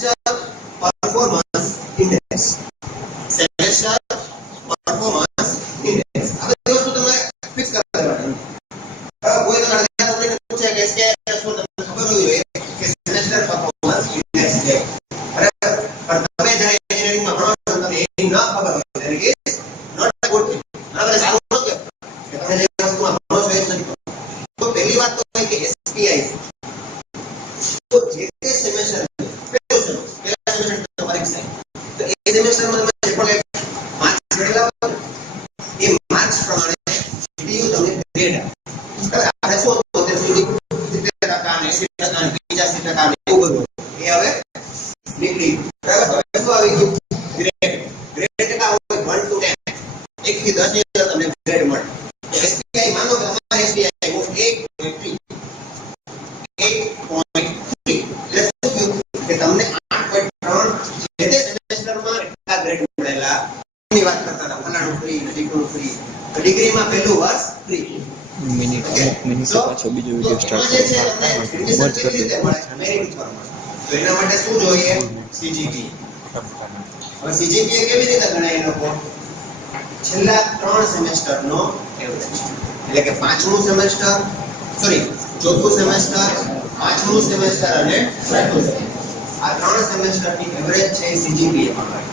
Semester performance index, semester performance index. આ બધી વસ્તુ તમારે ફિક્સ કરી દેવાની. કોઈ તમારે તમને પૂછે કે શું તમને ખબર હોવી જોઈએ કે સેમેસ્ટર પરફોર્મન્સ ઇન્ડેક્સ છે, બરાબર? પણ તમે જ્યારે એન્જિનિયરિંગમાં ભણો છો તમને એ ન ખબર હોય ત્યારે કે નોટ ગુડ થિંગ. બરાબર? સારું ન કે તમે જે વસ્તુમાં ભણો છો એ જ નથી. તો પહેલી વાત તો હોય કે એસપીઆઈ તો જે તે સેમેસ્ટર પહેલું પહેલા સેમેસ્ટર પરીક્ષા તો એ સેમેસ્ટરમાં તમે જે પણ માર્ક્સ મેળવ્યા હોય એ માર્ક્સ પ્રમાણે સીડીયુ તમને ગ્રેડ આપે. આપણે શું હતું અત્યાર સુધી 70% અને 80% અને 85% અને એવું બધું એ હવે નીકળી બરાબર. હવે શું આવી ગયું ગ્રેડ. ગ્રેડ કેટલા હોય 1 to 10 1 થી 10 ની અંદર તમને ગ્રેડ મળે. એસપીઆઈ માનો કે તમારે એસપીઆઈ હું 8.3 એટલે શું થયું કે તમને 8.3 જે તે સેમેસ્ટરમાં કેટલા ગ્રેડ મળેલા એની વાત કરતા હતા. ફલાણું ફ્રી, ડિગ્રી ફ્રી, ડિગ્રીમાં પહેલું વર્ષ ફ્રી. મિનિટ પાછો બીજો વિડિયો સ્ટાર્ટ કરો. તો એના માટે શું જોઈએ? સીજીપી. હવે સીજીપી કેવી રીતે ગણાય એ લોકો? છેલ્લા 3 સેમેસ્ટરનો એવરેજ. એટલે કે પાંચમું સેમેસ્ટર, સોરી ચોથું સેમેસ્ટર, પાંચમું સેમેસ્ટર અને છઠ્ઠું સેમેસ્ટર. આ 3 સેમેસ્ટરની એવરેજ છે સીજીપીએ માં ગણાય.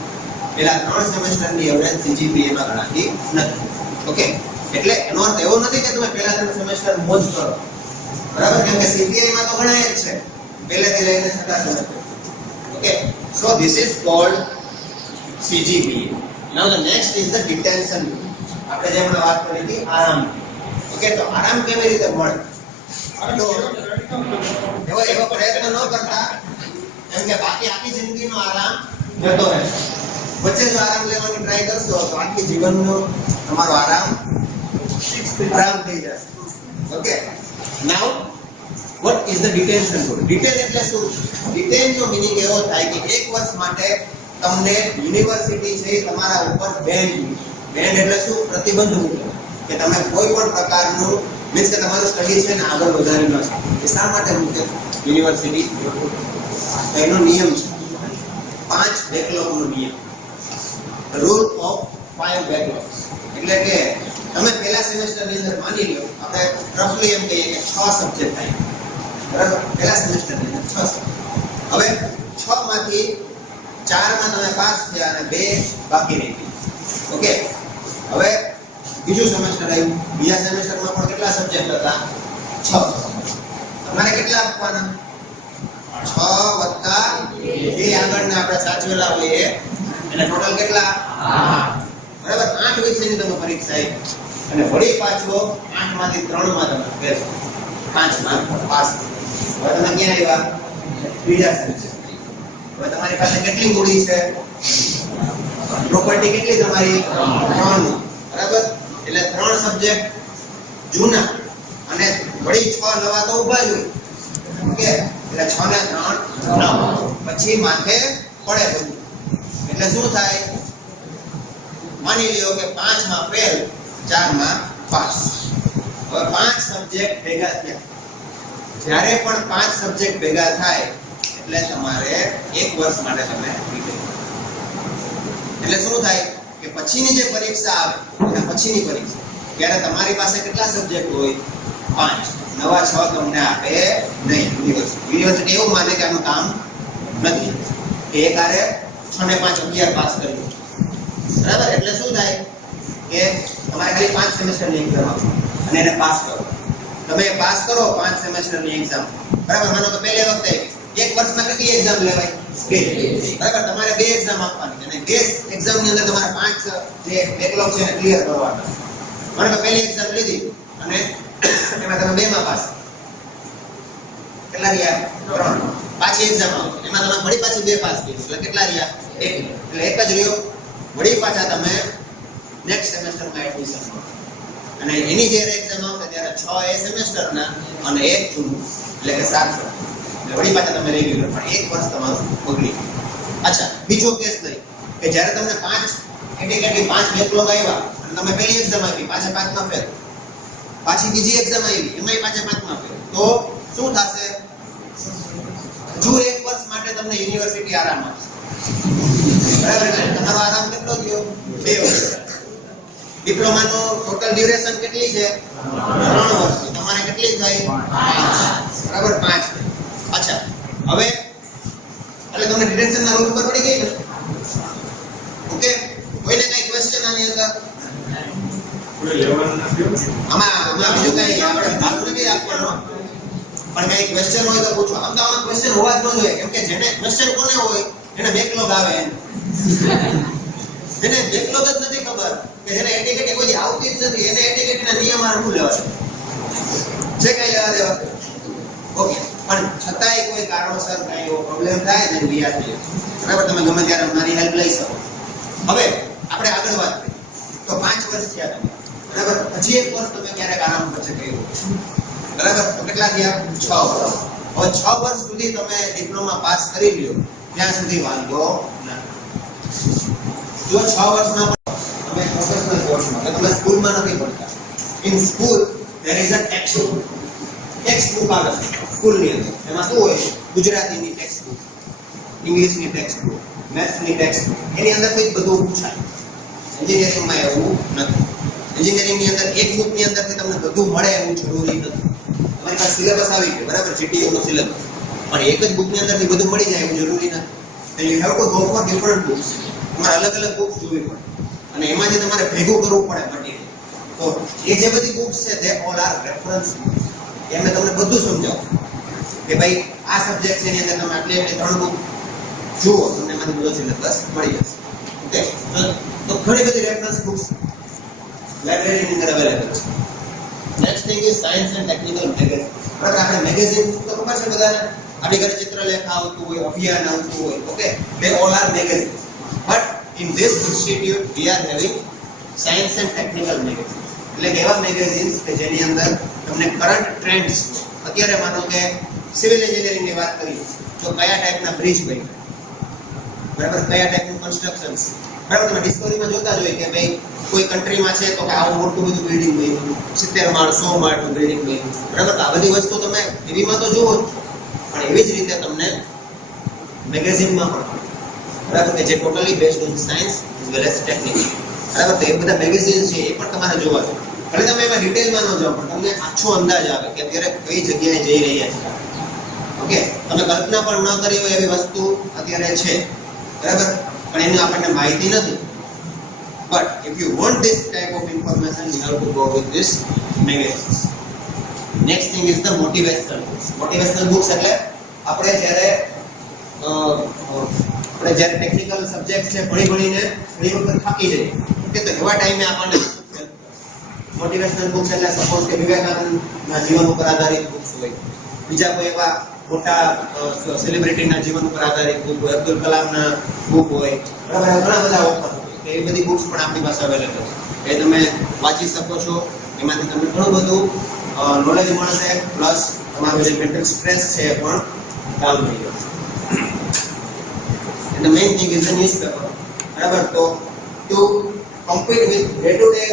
પેલા 3 સેમેસ્ટરની એવરેજ સીજીપીએ માં ગણાતી નથી. ઓકે, એટલે એનો અર્થ એવો નથી કે તમે પહેલા 3 સેમેસ્ટર મોજ કરો, બરાબર? કેમ કે સીપીઆઈ માં તો ગણાય જ છે પહેલેથી લઈને છઠ્ઠા semester. Okay, so this is called CGPA. Now the next is the detention. આપણે જે હમણાં વાત કરી હતી આરામ. ઓકે, તો આરામ કેવી રીતે મળે? તો એવો પ્રયત્ન ન કરતા કેમ કે બાકી આખી જિંદગીનો આરામ જતો રહેશે. વચ્ચે જો આરામ લેવાની ટ્રાય કરશો તો આખી જીવનનો તમારો આરામ ખરાબ થઈ જશે. Okay, now what is the detention rule? Detain એટલે શું? detain નો મીનિંગ એવો થાય કે એક વર્ષ માટે તમને યુનિવર્સિટી છે તમારા ઉપર બેન્ડ એટલે શું? પ્રતિબંધ મૂકે કે તમે કોઈ પણ પ્રકારનું મીન્સ કે તમારું સ્ટડી છે ને આગળ વધારી ન શકો. એ શા માટે મૂકે યુનિવર્સિટી? એનો નિયમ છે 5 બેકલોગનો નિયમ, રૂલ ઓફ 5 બેકલોગ્સ. એટલે કે તમે પહેલા સેમેસ્ટરની અંદર માની લો આપણે રફલી એમ કહીએ કે 6 સબ્જેક્ટ થાય, બરાબર? પહેલા સેમેસ્ટરની અંદર 6 સબ્જેક્ટ. હવે 6 માંથી 4 માં તમે પાસ થયા અને 2 બાકી રહી ગયા. ઓકે, હવે બીજું સેમેસ્ટર આવ્યું. બીજા સેમેસ્ટરમાં પણ કેટલા સબ્જેક્ટ હતા? 6. તમારે કેટલા આપવાના? 6 + 2 આગળના આપણે સાચવેલા હોઈએ એટલે ટોટલ કેટલા? 8. બરાબર? 8 વિષયની તમે પરીક્ષા આપી અને વળી પાછો 8 માંથી 3 માં તમે ફેલ, 5 માં પાસ. હવે તમે ક્યાં આવ્યા? બીજા સેમેસ્ટર. હવે તમારી પાસે કેટલી મૂડી છે? પ્રોપર્ટી કેટલી તમારી? 3. બરાબર? એટલે 3 સબ્જેક્ટ જૂના અને વળી 6 નવા તો ઊભા જ હોય. ઓકે, એટલે 6 ને 3 9. પછી માથે પડે બધું. એટલે શું થાય? માની લ્યો કે 5 માં ફેલ, 4 માં પાસ. હવે 5 સબ્જેક્ટ ભેગા થયા. જ્યારે પણ 5 સબ્જેક્ટ ભેગા થાય એટલે તમારે 1 વર્ષ માટે તમે એટલે શું થાય કે પછીની જે પરીક્ષા આવે એના પછીની પરીક્ષા ત્યારે તમારી પાસે કેટલા સબ્જેક્ટ હોય? 5. નવા 6 તમને આપે નહીં યુનિવર્સિટી. એવું માને કે આનું કામ નથી કે એક આરે 6 ને 5 11 પાસ કર્યું, બરાબર? એટલે શું થાય કે તમારે ખાલી 5 સેમેસ્ટરની એક્ઝામ આપો અને એને પાસ કરો. તમે પાસ કરો 5 સેમેસ્ટરની એક્ઝામ, બરાબર? માનો કે પહેલી વખતે એક વર્ષમાં કેટલી એક્ઝામ લેવાય? 2. બરાબર? તમારે 2 એક્ઝામ આપવાની અને 2 એક્ઝામની અંદર તમારે 5 જે બેકલોગ છે એને ક્લિયર કરવાના. માનો કે પહેલી એક્ઝામ લીધી અને એમાં તમે 2 માં પાસ, કેટલા રહ્યા? 3. પાછી એક્ઝામ આવશે એમાં તમે વળી પાછી 2 પાસ કરી એટલે કેટલા રહ્યા? 1. એટલે એક જ રહ્યો. વળી પાછા તમે નેક્સ્ટ સેમેસ્ટરમાં એડમિશન લો અને એની જ્યારે એક્ઝામ આવશે ત્યારે 6 એ સેમેસ્ટરના અને 1 જૂનું એટલે કે 7. એટલે વળી પાછા તમે રેગ્યુલર પણ 1 વર્ષ તમારું બગડી ગયું. અચ્છા, બીજો કેસ લઈ કે જ્યારે તમને 5 કેટેગરી 5 બેકલોગ આવ્યા અને તમે પહેલી એક્ઝામ આપી પાછા 5 માં ફેલ, પાછી બીજી એક્ઝામ આવી એમાંય પાછા 5 માં ફેલ, તો શું થશે? હજુ 1 વર્ષ માટે તમને યુનિવર્સિટી આરામ આપશે. બરાબર? એટલે તમારો આરામ કેટલો થયો? 2 વર્ષ. ડિપ્લોમાનો ટોટલ ડ્યુરેશન કેટલી છે? 3 વર્ષ. તમારે કેટલી થઈ? 5. બરાબર? 5. અચ્છા, હવે એટલે તમને ડિટેન્શનના રૂલ પર પડી ગઈ ને? ઓકે, કોઈને કઈ ક્વેશ્ચન આની અંદર? આમાં બીજું કઈ આપણે ભાગ નથી આપવાનો, પણ કઈ ક્વેશ્ચન હોય તો પૂછો. આમ તો આમાં ક્વેશ્ચન હોવા જ ન જોઈએ, કેમ કે જેને ક્વેશ્ચન કોને હોય એને બેકલોગ આવે. જેને બેકલોગ જ નથી ખબર, કે જેને એટીકેટી કોઈ આવતી જ નથી, એને એટીકેટીના નિયમ આ શું લેવા છે કઈ લેવા દેવા? ઓકે, પણ છતાંય કોઈ કારણોસર કઈ એવો પ્રોબ્લેમ થાય ને વિદ્યાર્થી, બરાબર, તમે ગમે ત્યારે મારી હેલ્પ લઈ શકો. હવે આપણે આગળ વાત કરીએ તો 5 વર્ષ થયા તમે, બરાબર, હજી 1 વર્ષ તમે ક્યારેક આરામ પછી કર્યું, બરાબર, તો કેટલા થયા? 6 વર્ષ. હવે 6 વર્ષ સુધી તમે ડિપ્લોમા પાસ કરી લ્યો ત્યાં સુધી વાંધો નથી. જો 6 વર્ષમાં તમે પ્રોફેશનલ કોર્સમાં એટલે તમે સ્કૂલમાં નથી ભણતા, in school there is a text book. Text book આવે સ્કૂલની અંદર, એમાં શું હોય? ગુજરાતીની ટેક્સ્ટ બુક, ઇંગ્લિશની ટેક્સ્ટ બુક, મેથ્સની ટેક્સ્ટ બુક, એની અંદરથી બધું પૂછાય. એન્જિનિયરિંગમાં એવું નથી. એન્જિનિયરિંગની અંદર એક બુકની અંદરથી તમને બધું મળે એવું જરૂરી નથી. તમારી પાસે સિલેબસ આવી ગયો, બરાબર, જીટીયુ નો સિલેબસ, પણ એક જ બુકની અંદરથી બધું મળી જાય એવું જરૂરી નથી. તો you have to go for different books. તમારે અલગ અલગ બુક્સ જોવી પડે અને એમાંથી તમારે ભેગું કરવું પડે મટીરિયલ. તો એ જે બધી બુક્સ છે તે ઓલ આર રેફરન્સ બુક્સ. એમને તમને બધું સમજાવું કે ભાઈ આ સબ્જેક્ટ છે એની અંદર તમે આટલી 3 બુક જુઓ, તમને એમાંથી બધો સિલેબસ મળી જશે. ઓકે, તો ઘણી બધી રેફરન્સ બુક્સ લાઇબ્રેરીની અંદર અવેલેબલ છે. Next thing is science and technical magazine. બરાબર, આપણે મેગેઝિન તો ખબર છે બધાને, આપણી ઘરે ચિત્રલેખા આવતું હોય, અભિયાન આવતું હોય, okay, they all are magazines. But in this institute we are having science and technical magazine. એટલે કે એવા મેગેઝિન્સ કે જેની અંદર તમને કરંટ ટ્રેન્ડ્સ, અત્યારે માનો કે સિવિલ એન્જિનિયરિંગની વાત કરીએ તો કયા ટાઈપના બ્રિજ બન્યા, બરાબર, કયા ટાઈપનું કન્સ્ટ્રક્શન, બરાબર, તમે ડિસ્કવરીમાં જોતા જ હોય કે ભાઈ કોઈ કન્ટ્રીમાં છે તો કે આવું મોટું બધું બિલ્ડિંગ બન્યું, 70 માળ 100 માળનું બિલ્ડિંગ બન્યું, બરાબર. આ બધી વસ્તુ તમે ટીવીમાં તો જુઓ જ, પણ એવી જ રીતે તમને મેગેઝિનમાં પણ, બરાબર, કે જે totally based on science as well as technique, બરાબર. તો એ બધા મેગેઝિન છે એ પણ તમારે જોવા જોઈએ. ભલે તમે એમાં ડિટેલમાં ન જાઓ, પણ તમને આછો અંદાજ આવે કે અત્યારે કઈ જગ્યાએ જઈ રહ્યા છે. ઓકે, તમે કલ્પના પણ ન કરી હોય એવી વસ્તુ અત્યારે છે, બરાબર, પણ એની આપણને માહિતી નથી. But if you want this type of information, you have to go with this magazines. Next thing is the motivational books. Motivational books એટલે આપણે જ્યારે ટેકનિકલ સબ્જેક્ટ છે ભણીને ઘણી વખત થાકી જઈએ, ઓકે, તો એવા ટાઈમે આપણને મોટિવેશનલ બુક્સ એટલે સપોઝ કે વિવેકાનંદના જીવન ઉપર આધારિત બુક્સ હોય, બીજા કોઈ એવા મોટા સેલિબ્રિટીના જીવન ઉપર આધારિત બુક હોય, અબ્દુલ કલામના બુક હોય, બરાબર, ઘણા બધા ઓથર હોય. તો એ બધી બુક્સ પણ આપણી પાસે અવેલેબલ છે, એ તમે વાંચી શકો છો. એમાંથી તમને ઘણું બધું નોલેજ મળશે, પ્લસ તમારું જે મેન્ટલ સ્ટ્રેસ છે એ પણ ડાઉન થઈ જશે. And the main thing is the newspaper, બરાબર. તો to compete with day to day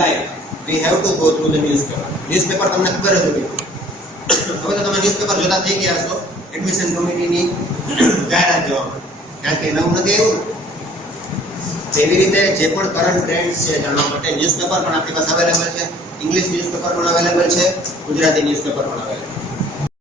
life we have to go through the newspaper. Newspaper તમને ખબર જ હોય, હવે તો તમે ન્યૂઝપેપર જોતા થઈ ગયા છો એડમિશન કમિટીની જાહેરાત જોવા માટે, કારણ કે નવું નથી એવું. જેવી રીતે જે પણ કરંટ ટ્રેન્ડ્સ છે જાણવા માટે ન્યૂઝપેપર પણ આપણી પાસે અવેલેબલ છે, ઇંગ્લિશ ન્યૂઝપેપર પણ અવેલેબલ છે, ગુજરાતી ન્યૂઝપેપર પણ અવેલેબલ છે.